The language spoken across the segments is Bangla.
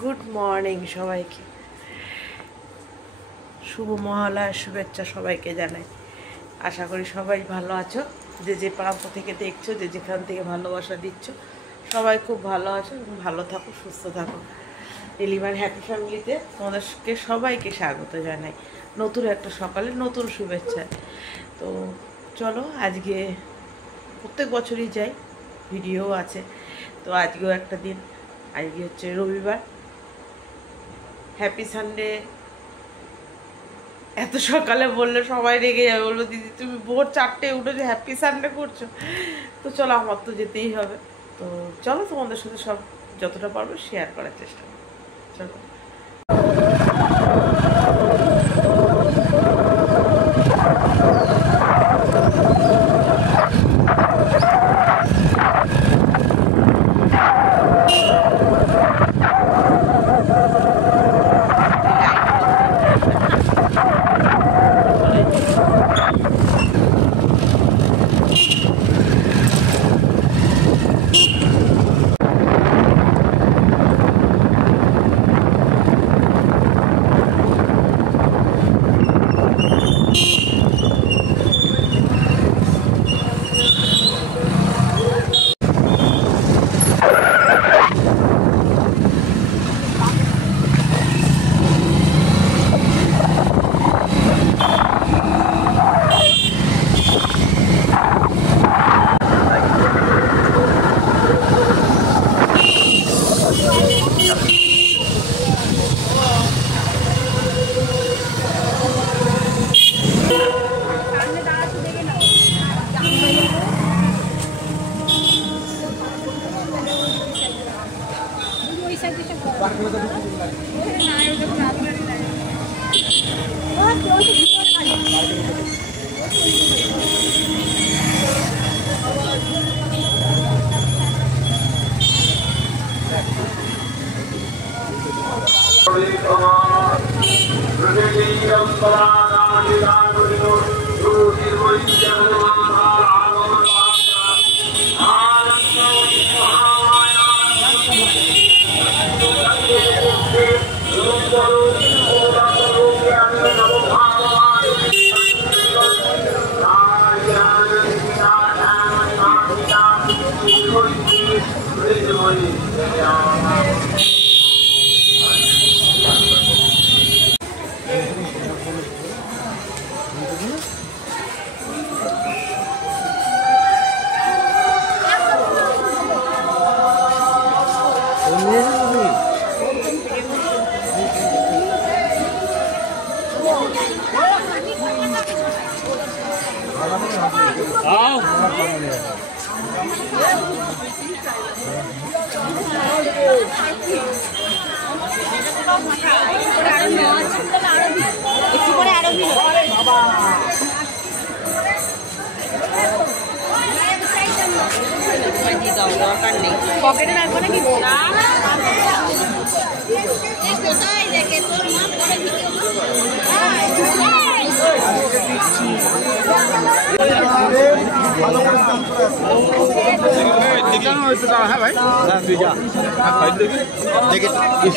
গুড মর্নিং সবাইকে, শুভ মহালয়ার শুভেচ্ছা সবাইকে জানাই। আশা করি সবাই ভালো আছো, যে যে প্রান্ত থেকে দেখছো, যে যেখান থেকে ভালোবাসা দিচ্ছ, সবাই খুব ভালো আছো এবং ভালো থাকো, সুস্থ থাকো। নীলিমার হ্যাপি ফ্যামিলিতে তোমাদেরকে সবাইকে স্বাগত জানাই। নতুন একটা সকালে নতুন শুভেচ্ছা। তো চলো, আজকে প্রত্যেক বছরই যাই, ভিডিও আছে, তো আজকেও একটা দিন। আজকে হচ্ছে রবিবার। Happy Sunday. এত সকালে বললে সবাই রেগে যাবে, বলবো দিদি তুমি ভোর 4টায় উঠে হ্যাপি সানডে করছো। তো চলো, আমার তো যেতেই হবে। তো চলো, তোমাদের সাথে সব যতটা পারবো শেয়ার করার চেষ্টা করো। চলো। একটু করে আরো দিল দরকার নেই, পকেটে রাখবো নাকি? কোথায় দেখে তোর মা পরে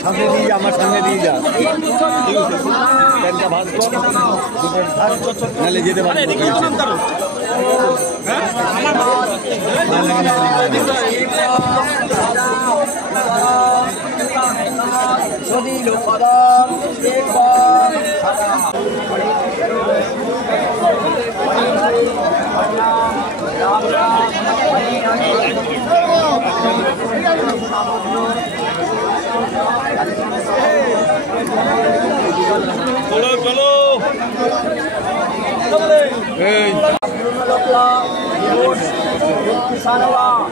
সামনে দিয়ে যা, আমার সামনে দিয়ে যা, প্যান্টটা ভাজ কর, নাহলে যেতে পারবে। চলো চলো,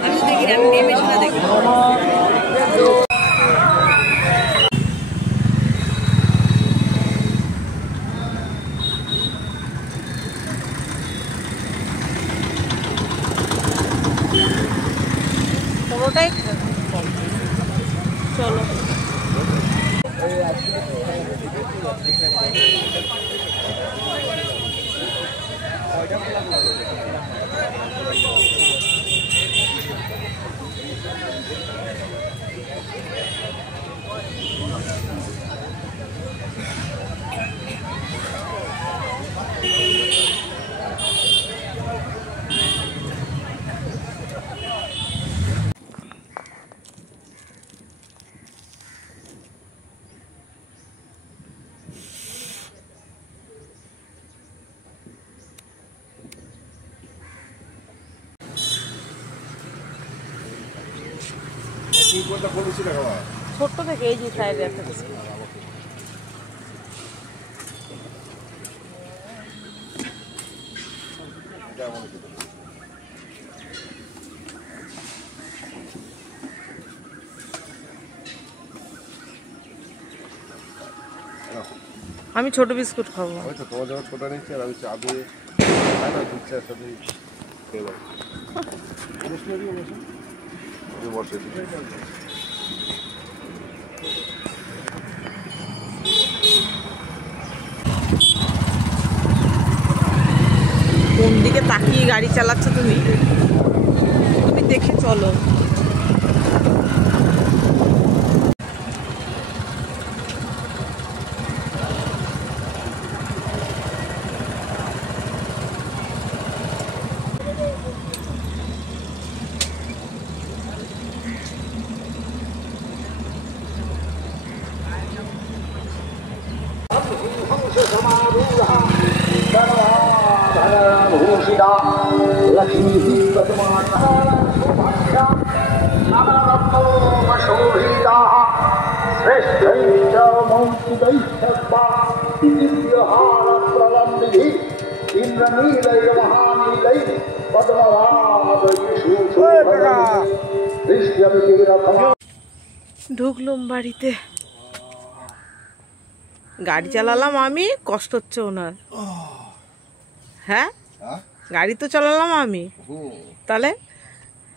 আমি দেখি, আমি নেমে সেটা দেখি। পুরোটাই চলো। ছোট্ট থেকে এই যে সাইডে একটা বিস্কুট। আমি ছোট বিস্কুট খাবো। তোমার যখন ছোট নিচ্ছে আর আমি চা দিয়ে দুধ চায়ের সাথে খেয়ে যাবো। বসে কোন দিকে তাকিয়ে গাড়ি চালাচ্ছ তুমি? তুমি দেখে চলো। ঢুকলাম বাড়িতে, গাড়ি চালালাম আমি, কষ্ট হচ্ছে ওনার। হ্যাঁ গাড়ি তো চালালাম আমি, তাহলে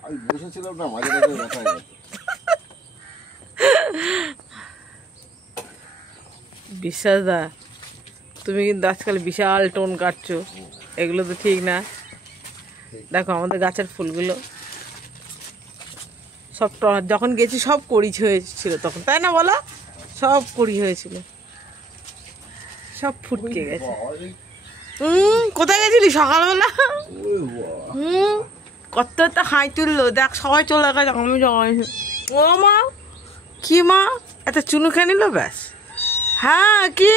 আমি বসেছিলাম না মাঝে মাঝে দেখা হয়ে গেছে। বিশ্বাস দা, তুমি কিন্তু আজকাল বিশাল টোন কাটছো, এগুলো তো ঠিক না। দেখো আমাদের গাছের ফুলগুলো সব যখন গেছি সব কড়ি হয়েছিল তখন, তাই না বলো? সব কড়ি হয়েছিল, সব ফুটকে গেছে। কোথায় গেছিলি সকালবেলা? কত একটা হাই তুললো, দেখ সবাই চলে গেছে, আমি জমাই। ও মা, কি মা এত চুনু খেয়ে নিল ব্যাস। হ্যাঁ কি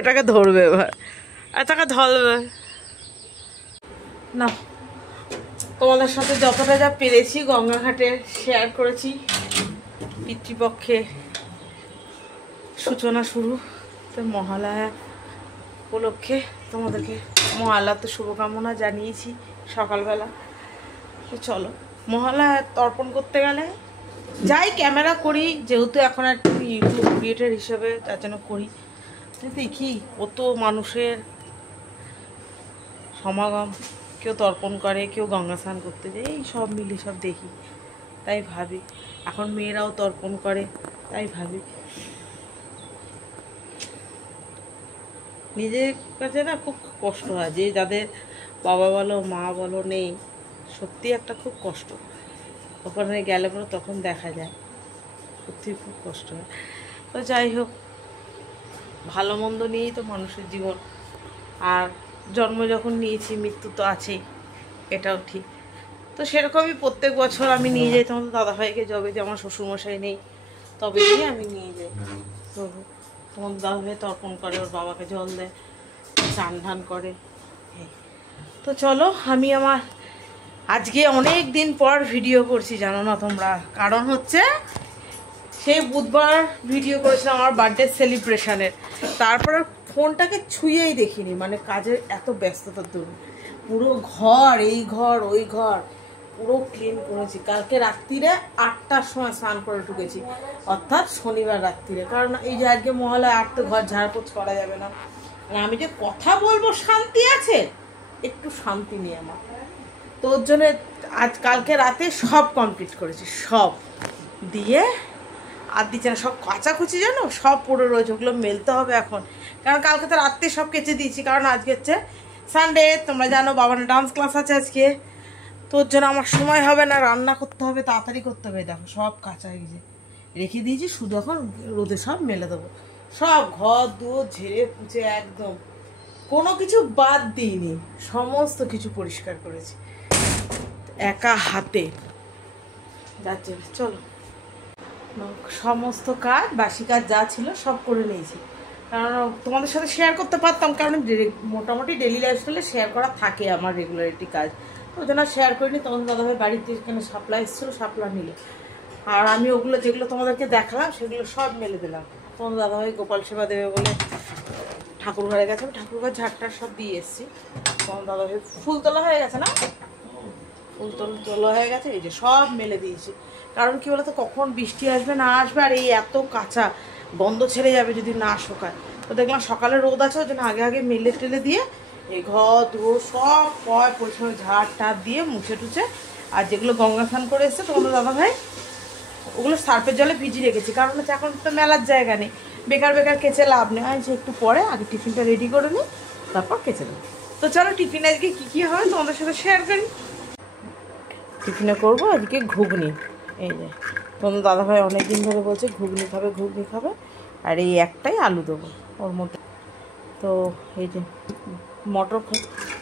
এটাকে ধরবে এবার, এটাকে ধরবে না। তোমাদের সাথে যতটা যা পেরেছি গঙ্গাঘাটে শেয়ার করেছি। পিতৃপক্ষে সূচনা শুরু, তো মহালয়া উপলক্ষে তোমাদেরকে মহালয়া তো শুভকামনা জানিয়েছি সকালবেলা। তো চলো মহালয়া তর্পণ করতে গেলে যাই ক্যামেরা করি, যেহেতু এখন একটা ইউটিউব ক্রিয়েটার হিসেবে তার জন্য করি, দেখি কত মানুষের সমাগম, কেউ তর্পণ করে, কেউ গঙ্গা স্নান করতে যায়, এই সব মিলে সব দেখি। তাই ভাবি এখন মেয়েরাও তর্পণ করে, তাই ভাবি নিজের কাছে না খুব কষ্ট হয়, যে যাদের বাবা বলো মা বলো নেই, সত্যি একটা খুব কষ্ট। ওখানে গেলে পরে তখন দেখা যায় সত্যি খুব কষ্ট হয়। তো যাই হোক, ভালো মন্দ নিয়েই তো মানুষের জীবন, আর জন্ম যখন নিয়েছি মৃত্যু তো আছেই, এটাও ঠিক। তো সেরকমই প্রত্যেক বছর আমি নিয়ে যাই তোমাদের দাদাভাইকে, যবে যে আমার শ্বশুরমশাই নেই তবে নিয়ে আমি নিয়ে যাই। তো তোমাদের দাদাভাই তর্পণ করে, ওর বাবাকে জল দেয়, চান ধান করে। তো চলো, আমি আমার আজকে অনেক দিন পর ভিডিও করছি, জানো না তোমরা, কারণ হচ্ছে সেই বুধবার ভিডিও করেছিলাম আমার বার্থডে সেলিব্রেশনের, তারপরে ফোনটাকে ছুঁয়েই দেখিনি, মানে কাজের এত ব্যস্ততার দরুন। পুরো ঘর, এই ঘর ওই ঘর পুরো ক্লিন করেছি। কালকে রাত্রিরে 8টার সময় স্নান করে ঢুকেছি, অর্থাৎ শনিবার রাত্রিরে, কারণ এই যে আজকে মহালয়া, আর তো ঘর ঝাড়পোছ করা যাবে না। আমি যে কথা বলবো শান্তি আছে, একটু শান্তি নেই আমার, তো ওর জন্য আজ কালকে রাতে সব কমপ্লিট করেছি, সব দিয়ে আর দিচ্ছে না, সব কাচাকুচি জানো সব পড়ে রয়েছে, ওগুলো মেলতে হবে এখন, কারণ কালকে তো রাত্রে সব কেচে দিয়েছি, কারণ আজকে হচ্ছে সানডে, তোমরা জানো বাবার ডান্স ক্লাস আছে আজকে, তো ওর জন্য আমার সময় হবে না, রান্না করতে হবে, তাড়াতাড়ি করতে হবে। দেখো সব কাঁচা গেছে, রেখে দিয়েছি, শুধু এখন রোদে সব মেলে দেবো। সব ঘর দুয়ার ঝেড়ে পুছে একদম কোনো কিছু বাদ দিইনি, সমস্ত কিছু পরিষ্কার করেছি একা হাতে। যাচ্ছে চলো, সমস্ত কাজ বাসি কাজ যা ছিল সব করে নিয়েছি, কারণ তোমাদের সাথে শেয়ার করতে পারতাম, কারণ মোটামুটি ডেলি লাইফস্টাইলে শেয়ার করা থাকে আমার রেগুলারিটি কাজ, তো ওই জন্য শেয়ার করিনি। তখন দাদাভাই বাড়িতে এখানে সাপ্লাই এসেছিলো, সাপ্লাই নিলে আর আমি ওগুলো যেগুলো তোমাদেরকে দেখালাম সেগুলো সব মেলে দিলাম। তোমার দাদাভাই গোপাল সেবা দেবে বলে ঠাকুর ঘরে গেছে, আমি ঠাকুর ঘর ঝাড়টা সব দিয়ে এসেছি। তোমার দাদাভাই ফুল তোলা হয়ে গেছে না, ফুল তোলা হয়ে গেছে, এই যে সব মেলে দিয়েছি। কারণ কি বলতো কখন বৃষ্টি আসবে না আসবে, আর এই এত কাঁচা গন্ধ ছেড়ে যাবে যদি না শুকায়। তো দেখলাম সকালে রোদ আছে, ওই জন্য আগে আগে মেলে টেলে দিয়ে এই ঘর ধুয়ো সব পরিষ্কার ঝাড় টাড় দিয়ে মুছে টুছে, আর যেগুলো গঙ্গা স্নান করে এসছে তোমাদের দাদাভাই ওগুলো সার্ফের জলে ভিজিয়ে রেখেছি। কারণ হচ্ছে এখন তো মেলার জায়গা নেই, বেকার বেকার কেচে লাভ নেই। যে একটু পরে আগে টিফিনটা রেডি করে নিই, তারপর কেচে নেব। তো চলো টিফিনে আজকে কী কী হয় তোমাদের সাথে শেয়ার করি। টিফিনে করবো আজকে ঘুগনি। এই যে তোমাদের দাদাভাই অনেক দিন ধরে বলছে ঘুগনি খাবে ঘুগনি খাবে, আর এই একটাই আলু দেবো ওর মধ্যে। তো এই যে মটর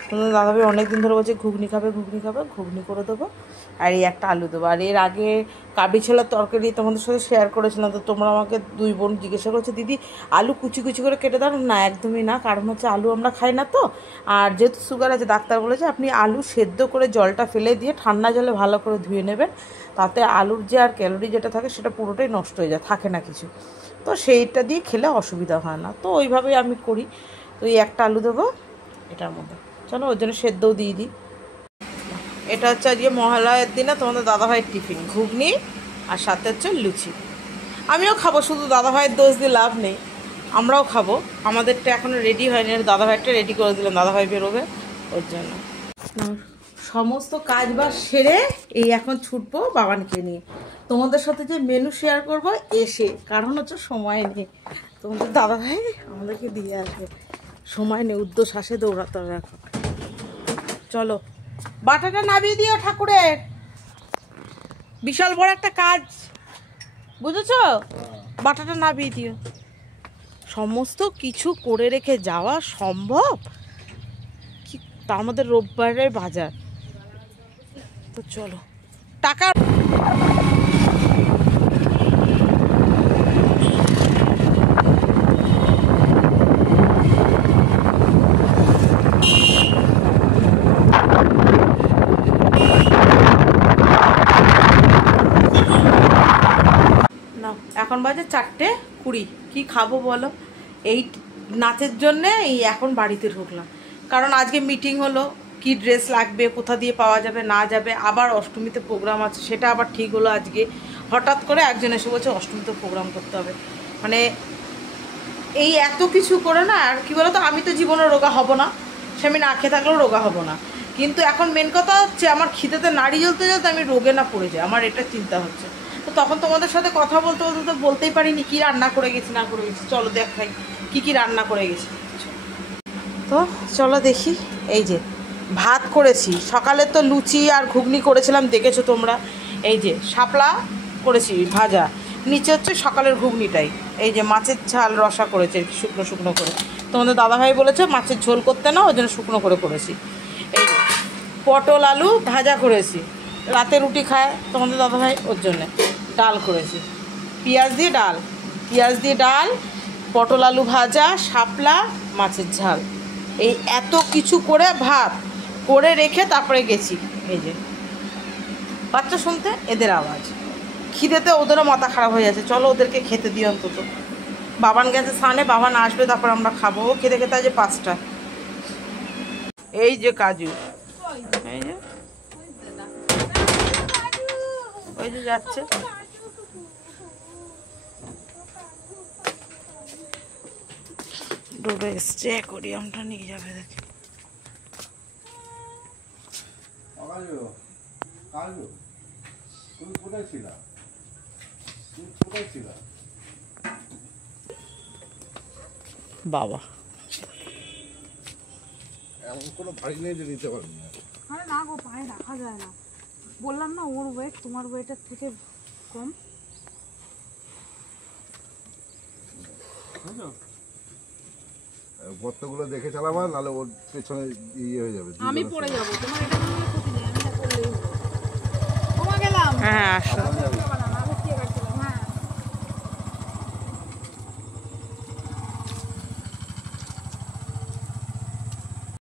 তোমাদের দাদাভাই অনেক দিন ধরে বলছে ঘুগনি খাবে ঘুগনি করে দেবো, আর এই একটা আলু দেবো। আর এর আগে কাবলি ছোলার তরকারি তোমাদের সাথে শেয়ার করেছিলাম, তো তোমরা আমাকে দুই বোন জিজ্ঞাসা করছো দিদি আলু কুচি কুচি করে কেটে দাও না। একদমই না, কারণ হচ্ছে আলু আমরা খাই না তো, আর যেহেতু সুগার আছে ডাক্তার বলেছে আপনি আলু সেদ্ধ করে জলটা ফেলে দিয়ে ঠান্ডা জলে ভালো করে ধুয়ে নেবেন, তাতে আলুর যে আর ক্যালোরি যেটা থাকে সেটা পুরোটাই নষ্ট হয়ে যায়, থাকে না কিছু। তো সেইটা দিয়ে খেলে অসুবিধা হয় না, তো ওইভাবেই আমি করি। তো এই একটা আলু দেবো এটার মধ্যে, চলো ওর জন্য সেদ্ধও দিয়ে দিই। এটা হচ্ছে আজকে মহালয়ের দিনে তোমাদের দাদাভাইয়ের টিফিন, ঘুগনি আর সাথে হচ্ছে লুচি। আমিও খাবো, শুধু দাদাভাইয়ের দোষ দিয়ে লাভ নেই, আমরাও খাবো। আমাদেরটা এখনও রেডি হয়নি, দাদাভাইয়েরটা রেডি করে দিলাম, দাদাভাই বেরোবে ওর জন্য। সমস্ত কাজ বাজ সেরে এই এখন ছুটবো বাবানকে নিয়ে। তোমাদের সাথে যে মেনু শেয়ার করবো এসে, কারণ হচ্ছে সময় নেই। তোমাদের দাদাভাই আমাদেরকে দিয়ে আসবে, সময় নেই, উর্ধ্বশ্বাসে দৌড়াতে হবে এখন। চলো বাটাটা নামিয়ে দিও ঠাকুরের, বিশাল বড় একটা কাজ বুঝেছ, বাটাটা নামিয়ে দিও। সমস্ত কিছু করে রেখে যাওয়া সম্ভব কি? তার মধ্যে রোববারের বাজার। তো চলো টাকা এখন বাজে 4:20। কি খাবো বলো? এই নাচের জন্যে এই এখন বাড়িতে ঢুকলাম, কারণ আজকে মিটিং হলো কি ড্রেস লাগবে, কোথা দিয়ে পাওয়া যাবে না যাবে। আবার অষ্টমীতে প্রোগ্রাম আছে, সেটা আবার ঠিক হলো আজকে। হঠাৎ করে একজন এসে বলছে অষ্টমীতে প্রোগ্রাম করতে হবে। মানে এই এত কিছু করে না, আর কি বলো তো, আমি তো জীবনে রোগা হব না, সে আমি না খেয়ে থাকলেও রোগা হব না, কিন্তু এখন মেন কথা হচ্ছে আমার খিদেতে নাড়ি জ্বলতে জ্বলতে আমি রোগে না পড়ে যাই, আমার এটা চিন্তা হচ্ছে। তো তখন তোমাদের সাথে কথা বলতে বলতে তো বলতেই পারিনি কী রান্না করে গেছি না করে গেছি। চলো দেখাই কী রান্না করে গেছি। তো চলো দেখি। এই যে ভাত করেছি, সকালে তো লুচি আর ঘুগনি করেছিলাম দেখেছো তোমরা। এই যে শাপলা করেছি ভাজা, নিচে হচ্ছে সকালের ঘুগনিটাই। এই যে মাছের ঝাল রসা করেছে শুকনো শুকনো করে, তোমাদের দাদাভাই বলেছে মাছের ঝোল করতে না, ওই জন্য শুকনো করে করেছি। এই পটল আলু ভাজা করেছি, রাতে রুটি খায় তোমাদের দাদাভাই, ওর জন্যে ডাল করেছি, পেঁয়াজ দিয়ে ডাল, পটল আলু ভাজা, শাপলা, মাছের ঝাল, এই এত কিছু করে ভাত করে রেখে তারপরে গেছি। এই যে বাচ্চা শুনতে এদের আওয়াজ, খিদেতে ওদেরও মাথা খারাপ হয়ে যাচ্ছে। চলো ওদেরকে খেতে দিই অন্তত। বাবান গেছে স্নানে, বাবান আসবে তারপর আমরা খাবো। ও খেতে খেতে আজ 5টা। এই যে কাজু, এই যে ওই যে যাচ্ছে। ডোবে এসছে, অ্যাকোয়ারিয়ামটা নিয়ে যাবে দেখি। বাবা এমন কোনো ভারী নেই যে নিতে পারবি না। আরে না গো, পায়ে রাখা যায় না, বললাম না ওর ওয়েট তোমার ওয়েটের থেকে কম। গর্তগুলো দেখে চালাবা, নাহলে ওর পেছনে ইয়ে হয়ে যাবে। আমি পড়ে যাবো, তোমার এটা নিয়ে ক্ষতি নেই, আমি না করলেই হলো। তোমা গেলাম। হ্যাঁ আসো।